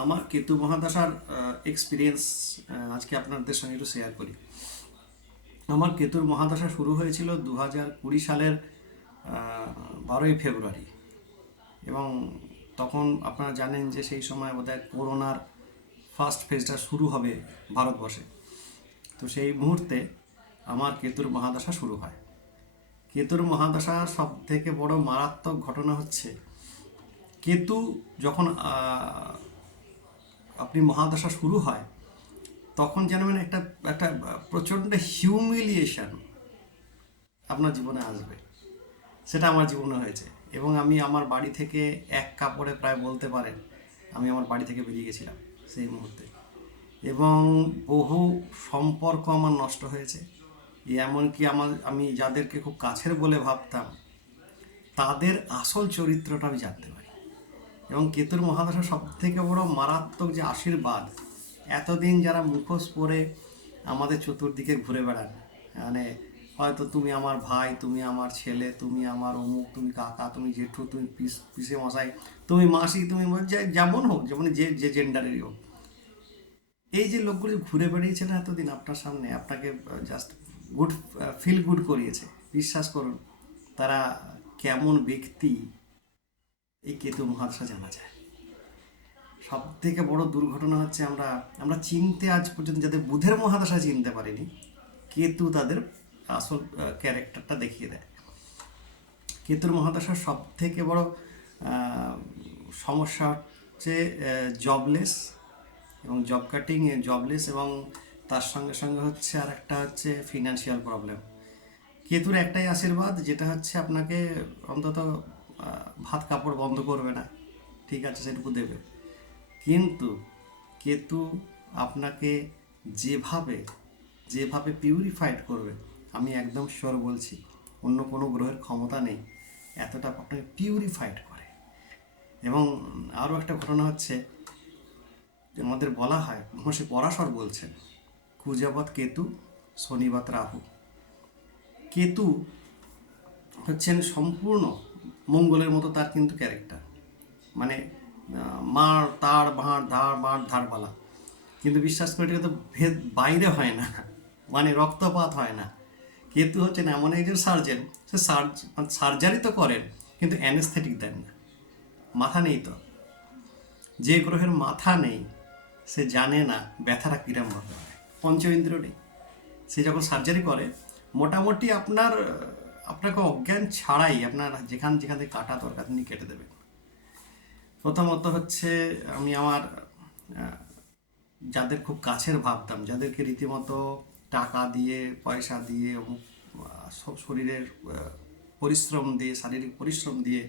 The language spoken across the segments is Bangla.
আমার কেতু মহাদশার এক্সপিরিয়েন্স আজকে আপনাদের সঙ্গে একটু শেয়ার করি। আমার কেতুর মহাদশা শুরু হয়েছিল 2020 সালের 12ই ফেব্রুয়ারি। এবং তখন আপনারা জানেন যে সেই সময় বোধহয় করোনার ফার্স্ট ফেজটা শুরু হবে ভারতবর্ষে। তো সেই মুহূর্তে আমার কেতুর মহাদশা শুরু হয়। কেতুর মহাদশার সব থেকে বড় মারাত্মক ঘটনা হচ্ছে, কেতু যখন আপনি মহাদশা শুরু হয়, তখন যেন মানে একটা একটা প্রচণ্ড হিউমিলিয়েশন আপনার জীবনে আসবে। সেটা আমার জীবনে হয়েছে। এবং আমি আমার বাড়ি থেকে এক কাপড়ে প্রায় বলতে পারেন আমি আমার বাড়ি থেকে বেরিয়ে গেছিলাম সেই মুহূর্তে। এবং বহু সম্পর্ক আমার নষ্ট হয়েছে। এমনকি আমি যাদেরকে খুব কাছের বলে ভাবতাম, তাদের আসল চরিত্রটা আমি জানতে পারি। এবং কেতুর মহাদশা সব থেকে বড় মারাত্মক যে আশীর্বাদ, এতদিন যারা মুখোশ পরে আমাদের চতুর্দিকে ঘুরে বেড়ান, মানে হয়তো তুমি আমার ভাই, তুমি আমার ছেলে, তুমি আমার অমুক, তুমি কাকা, তুমি জেঠু, তুমি পিসে মশাই, তুমি মাসি, তুমি যেমন হোক, যেমন যে যে জেন্ডারেরই হোক, এই যে লোকগুলি ঘুরে বেড়িয়েছে না এতদিন আপনার সামনে, আপনাকে জাস্ট গুড ফিল গুড করিয়েছে, বিশ্বাস করুন তারা কেমন ব্যক্তি এই কেতু মহাদশা জানা যায়। সব থেকে বড় দুর্ঘটনা হচ্ছে, আমরা আমরা চিনতে আজ পর্যন্ত যাদের বুধের মহাদশা চিনতে পারিনি, কেতু তাদের আসল ক্যারেক্টারটা দেখিয়ে দেয়। কেতুর মহাদশার সব থেকে বড় আহ, সমস্যা হচ্ছে জবলেস এবং জব কাটিং, জবলেস, এবং তার সঙ্গে সঙ্গে হচ্ছে আর একটা হচ্ছে ফিনান্সিয়াল প্রবলেম। কেতুর একটাই আশীর্বাদ, যেটা হচ্ছে আপনাকে অন্তত ভাত কাপড় বন্ধ করবে না, ঠিক আছে, সেটুকু দেবে। কিন্তু কেতু আপনাকে যেভাবে যেভাবে পিউরিফাইড করবে, আমি একদম শিওর বলছি, অন্য কোনো গ্রহের ক্ষমতা নেই এতটা আপনাকে পিউরিফাইড করে। এবং আরও একটা ঘটনা হচ্ছে, আমাদের বলা হয়, মহর্ষি পরাশর বলছেন, কুজাবৎ কেতু শনিবাত রাহু। কেতু হচ্ছেন সম্পূর্ণ মঙ্গলের মতো, তার কিন্তু ক্যারেক্টার, মানে মার তার ভাঁড় ধার বাঁড় ধারবালা। কিন্তু বিশ্বাস করে, এটা তো ভেদ বাইরে হয় না, মানে রক্তপাত হয় না। কেতু হচ্ছেন এমন একজন সার্জেন, সে সার্জারি তো করেন কিন্তু অ্যানেস্থেটিক দেন না। মাথা নেই তো, যে গ্রহের মাথা নেই সে জানে না ব্যথাটা কীরমভাবে হয়, পঞ্চ ইন্দ্রিয় নেই। সে যখন সার্জারি করে, মোটামুটি আপনাকে অজ্ঞান ছাড়াই আপনার যেখান যেখান থেকে কাটা দরকার তিনি কেটে দেবেন। প্রথমত হচ্ছে, আমি আমার যাদের খুব কাছের ভাবতাম, যাদেরকে রীতিমতো টাকা দিয়ে, পয়সা দিয়ে, সব শরীরের পরিশ্রম দিয়ে, শারীরিক পরিশ্রম দিয়ে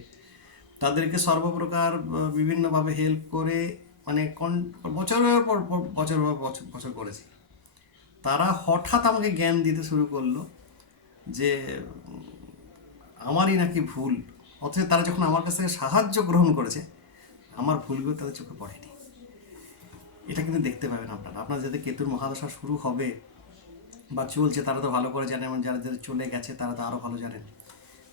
তাদেরকে সর্বপ্রকার বিভিন্নভাবে হেল্প করে, মানে বছরের পর বছর বছর বছর করেছি, তারা হঠাৎ আমাকে জ্ঞান দিতে শুরু করলো যে আমারই নাকি ভুল। অথচ তারা যখন আমার কাছ থেকে সাহায্য গ্রহণ করেছে, আমার ভুলগুলো তাদের চোখে পড়েনি। এটা কিন্তু দেখতে পাবেন আপনারা, আপনার যাদের কেতুর মহাদশা শুরু হবে বা চলছে তারা তো ভালো করে জানেন, এবং যারা যাদের চলে গেছে তারা তো আরও ভালো জানেন।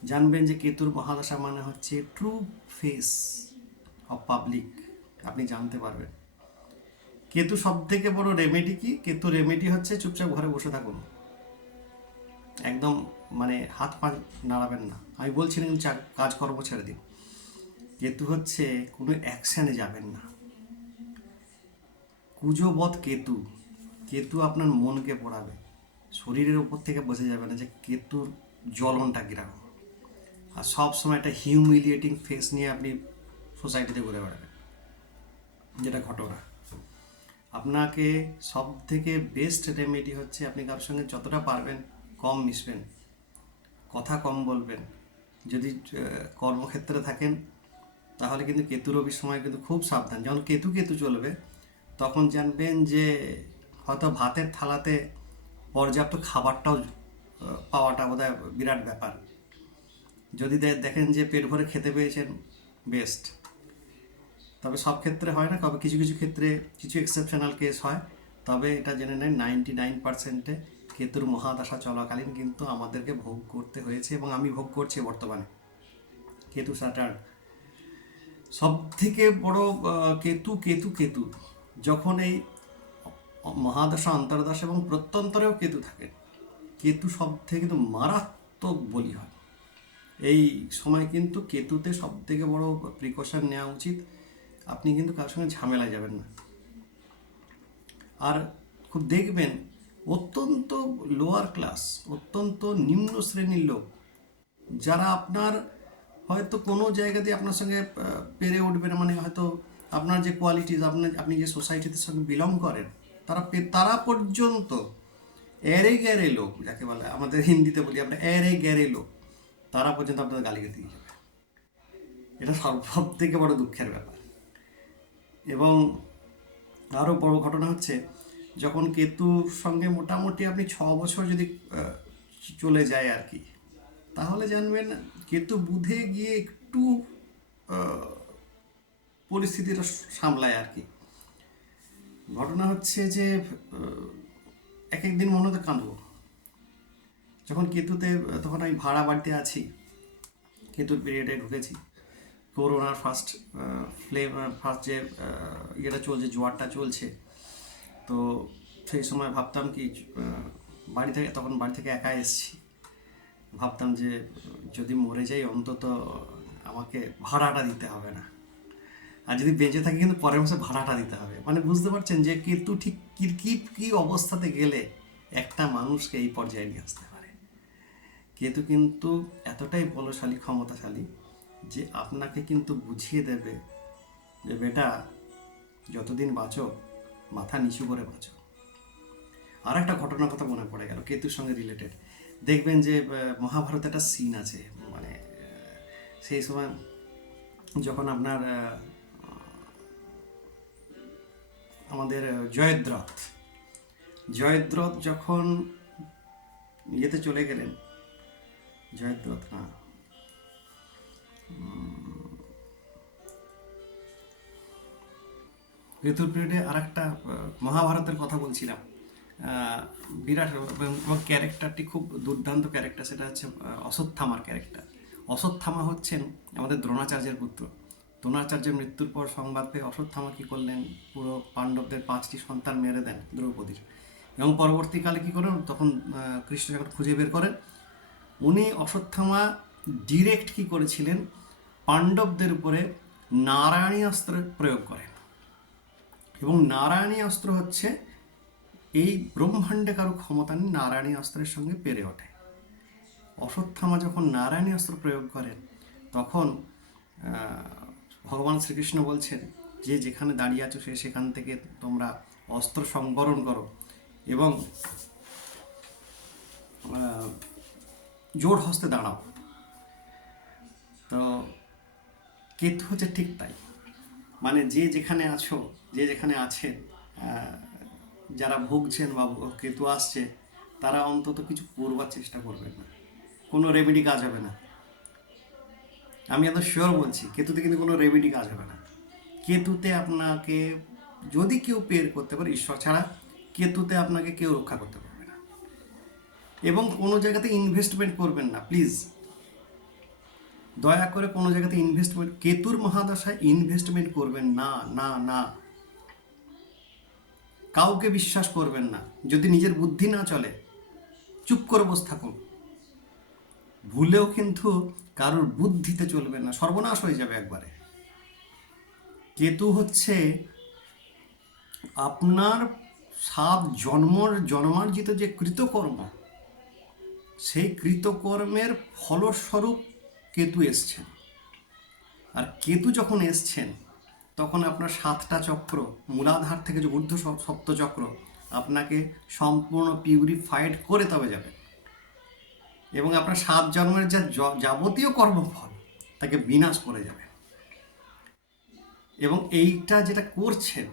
জানবেন যে কেতুর মহাদশা মানে হচ্ছে ট্রু ফেস অফ পাবলিক, আপনি জানতে পারবেন। কেতু সব থেকে বড় রেমেডি কি? কেতু রেমেডি হচ্ছে চুপচাপ ঘরে বসে থাকুন, একদম মানে হাত পা নাড়াবেন না। আমি বলছি না কিন্তু কাজকর্ম ছেড়ে দিন। কেতু হচ্ছে কোনো অ্যাকশানে যাবেন না। কুজবৎ কেতু, কেতু আপনার মনকে পড়াবে, শরীরের উপর থেকে বোঝা যাবে না যে কেতুর জ্বলনটা কীরকম। আর সব সময় একটা হিউমিলিয়েটিং ফেস নিয়ে আপনি সোসাইটিতে ঘুরে বেড়াবেন, যেটা ঘটনা। আপনাকে সব থেকে বেস্ট রেমেডি হচ্ছে, আপনি কারোর সঙ্গে যতটা পারবেন কম মিশবেন, কথা কম বলবেন। যদি কর্মক্ষেত্রে থাকেন, তাহলে কিন্তু কেতু রবির সময় কিন্তু খুব সাবধান। যখন কেতু কেতু চলবে, তখন জানবেন যে হয়তো ভাতের থালাতে পর্যাপ্ত খাবারটাও পাওয়াটা বোধহয় বিরাট ব্যাপার। যদি দেখেন যে পেট ভরে খেতে পেয়েছেন, বেস্ট। তবে সব ক্ষেত্রে হয় না, তবে কিছু কিছু ক্ষেত্রে কিছু এক্সেপশনাল কেস হয়। তবে এটা জেনে নেন, 99%-এ কেতুর মহাদশা চলাকালীন কিন্তু আমাদেরকে ভোগ করতে হয়েছে, এবং আমি ভোগ করছি বর্তমানে। কেতু স্যাটার্ন সব থেকে বড় কেতু কেতু কেতু যখন এই মহাদশা অন্তর্দশা এবং প্রত্যন্তরেও কেতু থাকে, কেতু সব থেকে কিন্তু মারাত্মক বলি হয়। এই সময় কিন্তু কেতুতে সব থেকে বড় প্রিকশন নেওয়া উচিত। আপনি কিন্তু কারোর সঙ্গে ঝামেলায় যাবেন না। আর খুব দেখবেন অত্যন্ত লোয়ার ক্লাস, অত্যন্ত নিম্ন শ্রেণীর লোক, যারা আপনার হয়তো কোনো জায়গাতে আপনার সঙ্গে পেরে উঠবে না, মানে হয়তো আপনার যে কোয়ালিটিস, আপনি যে সোসাইটিতে সঙ্গে বিলং করেন, তারা পর্যন্ত এরে গ্যারে লোক, যাকে বলে আমাদের হিন্দিতে বলি আমরা এরে গ্যারে লোক, তারা পর্যন্ত আপনাদের গালি দিয়ে যাবে। এটা সব থেকে বড় দুঃখের ব্যাপার। এবং আরও বড় ঘটনা হচ্ছে, যখন কেতুর সঙ্গে মোটামুটি আপনি 6 বছর যদি চলে যায় আর কি, তাহলে জানবেন কেতু বুধে গিয়ে একটু পরিস্থিতিটা সামলায় আর কি। ঘটনা হচ্ছে যে এক একদিন মনে হতে কাঁদবো যখন কেতুতে, তখন আমি ভাড়া বাড়িতে আছি, কেতুর পিরিয়ডে ঢুকেছি, করোনার ফার্স্ট যে ইয়েটা চলছে, জোয়ারটা চলছে। তো সেই সময় ভাবতাম কি, তখন বাড়ি থেকে একা এসেছি, ভাবতাম যে যদি মরে যাই অন্তত আমাকে ভাড়াটা দিতে হবে না, আর যদি বেঁচে থাকি কিন্তু পরের মাসে ভাড়াটা দিতে হবে। মানে বুঝতে পারছেন যে কেতু ঠিক কি অবস্থাতে গেলে একটা মানুষকে এই পর্যায়ে নিয়ে আসতে পারে। কেতু কিন্তু এতটাই বলশালী, ক্ষমতাশালী, যে আপনাকে কিন্তু বুঝিয়ে দেবে যে বেটা, যতদিন বাঁচো মাথা নিচু করে বাঁচো। আর একটা ঘটনার কথা মনে পড়ে গেল কেতুর সঙ্গে রিলেটেড। দেখবেন যে মহাভারতে একটা সিন আছে, মানে সেই সময় যখন আপনার আমাদের জয়দ্রথ যখন ইয়েতে চলে গেলেন, জয়দ্রথ না, কেতুর পিরিয়ডে আর একটা মহাভারতের কথা বলছিলাম, বিরাট এবং ক্যারেক্টারটি খুব দুর্দান্ত ক্যারেক্টার, সেটা হচ্ছে অশ্বত্থামার ক্যারেক্টার। অশ্বত্থামা হচ্ছেন আমাদের দ্রোণাচার্যের পুত্র। দ্রোণাচার্যের মৃত্যুর পর সংবাদ পেয়ে অশ্বত্থামা কী করলেন, পুরো পাণ্ডবদের 5টি সন্তান মেরে দেন দ্রৌপদীর। এবং পরবর্তীকালে কী করেন, তখন কৃষ্ণ যখন খুঁজে বের করেন, উনি অশ্বত্থামা ডিরেক্ট কী করেছিলেন, পাণ্ডবদের উপরে নারায়ণী অস্ত্র প্রয়োগ করেন। এবং নারায়ণী অস্ত্র হচ্ছে এই ব্রহ্মাণ্ডে কারো ক্ষমতা নেই নারায়ণী অস্ত্রের সঙ্গে পেরে ওঠে। অশ্বত্থামা যখন নারায়ণী অস্ত্র প্রয়োগ করেন, তখন ভগবান শ্রীকৃষ্ণ বলছেন যে যেখানে দাঁড়িয়ে আছো সেখান থেকে তোমরা অস্ত্র সংবরণ করো এবং জোড় হস্তে দাঁড়াও। তো কেতু হচ্ছে ঠিক তাই, মানে যে যেখানে আছো, যে যেখানে আছেন, যারা ভুগছেন বা কেতু আসছে, তারা অন্তত কিছু করবার চেষ্টা করবেন না, কোনো রেমেডি কাজ হবে না। আমি এত শিওর বলছি, কেতুতে কিন্তু কোনো রেমেডি কাজ হবে না। কেতুতে আপনাকে যদি কেউ পের করতে পারে, ঈশ্বর ছাড়া কেতুতে আপনাকে কেউ রক্ষা করতে পারবে না। এবং কোনো জায়গাতে ইনভেস্টমেন্ট করবেন না প্লিজ, দয়া করে কোনো জায়গাতে কেতুর মহাদশায় ইনভেস্টমেন্ট করবেন না, না না। কাউকে বিশ্বাস করবেন না, যদি নিজের বুদ্ধি না চলে চুপ করে বসে থাকুন। ভুলেও কিন্তু কারোর বুদ্ধিতে চলবেন না, সর্বনাশ হয়ে যাবে একবারে। কেতু হচ্ছে আপনার 7 জন্মার্জিত যে কৃতকর্ম, সেই কৃতকর্মের ফলস্বরূপ কেতু এসছেন। আর কেতু যখন এসছেন, তখন আপনার 7টা চক্র, মূলাধার থেকে যে ঊর্ধ্ব সপ্ত চক্র, আপনাকে সম্পূর্ণ পিউরিফাইড করে তবে যাবে। এবং আপনার 7 জন্মের যা যাবতীয় কর্মফল তাকে বিনাশ করে যাবে। এবং এইটা যেটা করছেন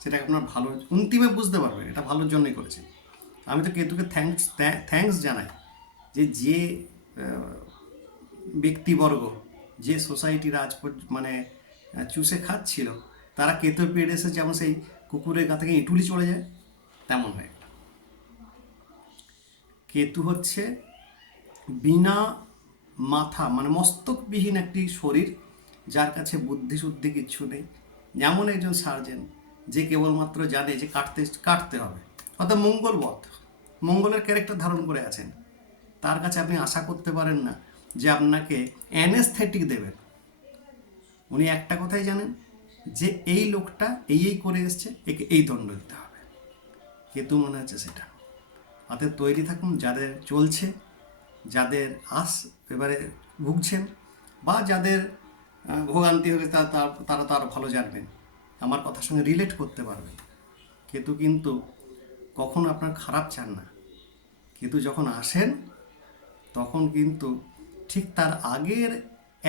সেটা আপনার ভালো, অন্তিমে বুঝতে পারবেন এটা ভালোর জন্যই করেছেন। আমি তো কেতুকে থ্যাঙ্কস জানাই যে ব্যক্তিবর্গ, যে সোসাইটির আজ মানে চুষে খাচ্ছিল, তারা কেতুর পিরিয়ড এসে যেমন সেই কুকুরের গা থেকে ইঁটুলি চলে যায়, তেমন হয়ে গেল। কেতু হচ্ছে বিনা মাথা, মানে মস্তকবিহীন একটি শরীর, যার কাছে বুদ্ধি শুদ্ধি কিচ্ছু নেই, যেমন একজন সার্জেন যে কেবলমাত্র জানে যে কাটতে হবে, অর্থাৎ মঙ্গলবধ, মঙ্গলের ক্যারেক্টার ধারণ করে আছেন, তার কাছে আপনি আশা করতে পারেন না যে আপনাকে অ্যানেস্থেটিক দেবেন। উনি একটা কথাই জানেন যে এই লোকটা এই করে এসছে, একে এই দণ্ড দিতে হবে। কেতু মনে হচ্ছে সেটা। অতএব তৈরি থাকুন, যাদের চলছে, যাদের এবারে ভুগছেন, বা যাদের ভোগান্তি হবে, তারা তো আরও ভালো জানবেন, আমার কথার সঙ্গে রিলেট করতে পারবেন। কেতু কিন্তু কখনো আপনার খারাপ চান না। কেতু যখন আসেন তখন কিন্তু ঠিক তার আগের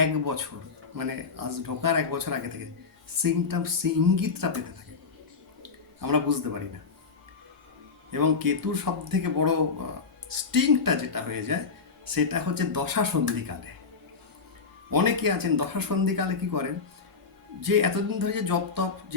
1 বছর, মানে আজ ঢোকার 1 বছর আগে থেকে ইঙ্গিতটা পেতে থাকে, আমরা বুঝতে পারি না। এবং কেতুর সব থেকে বড় স্টিংটা যেটা হয়ে যায় সেটা হচ্ছে দশা সন্ধিকালে। অনেকে আছেন দশা সন্ধিকালে কি করেন, যে এতদিন ধরে যে জপ তপ যে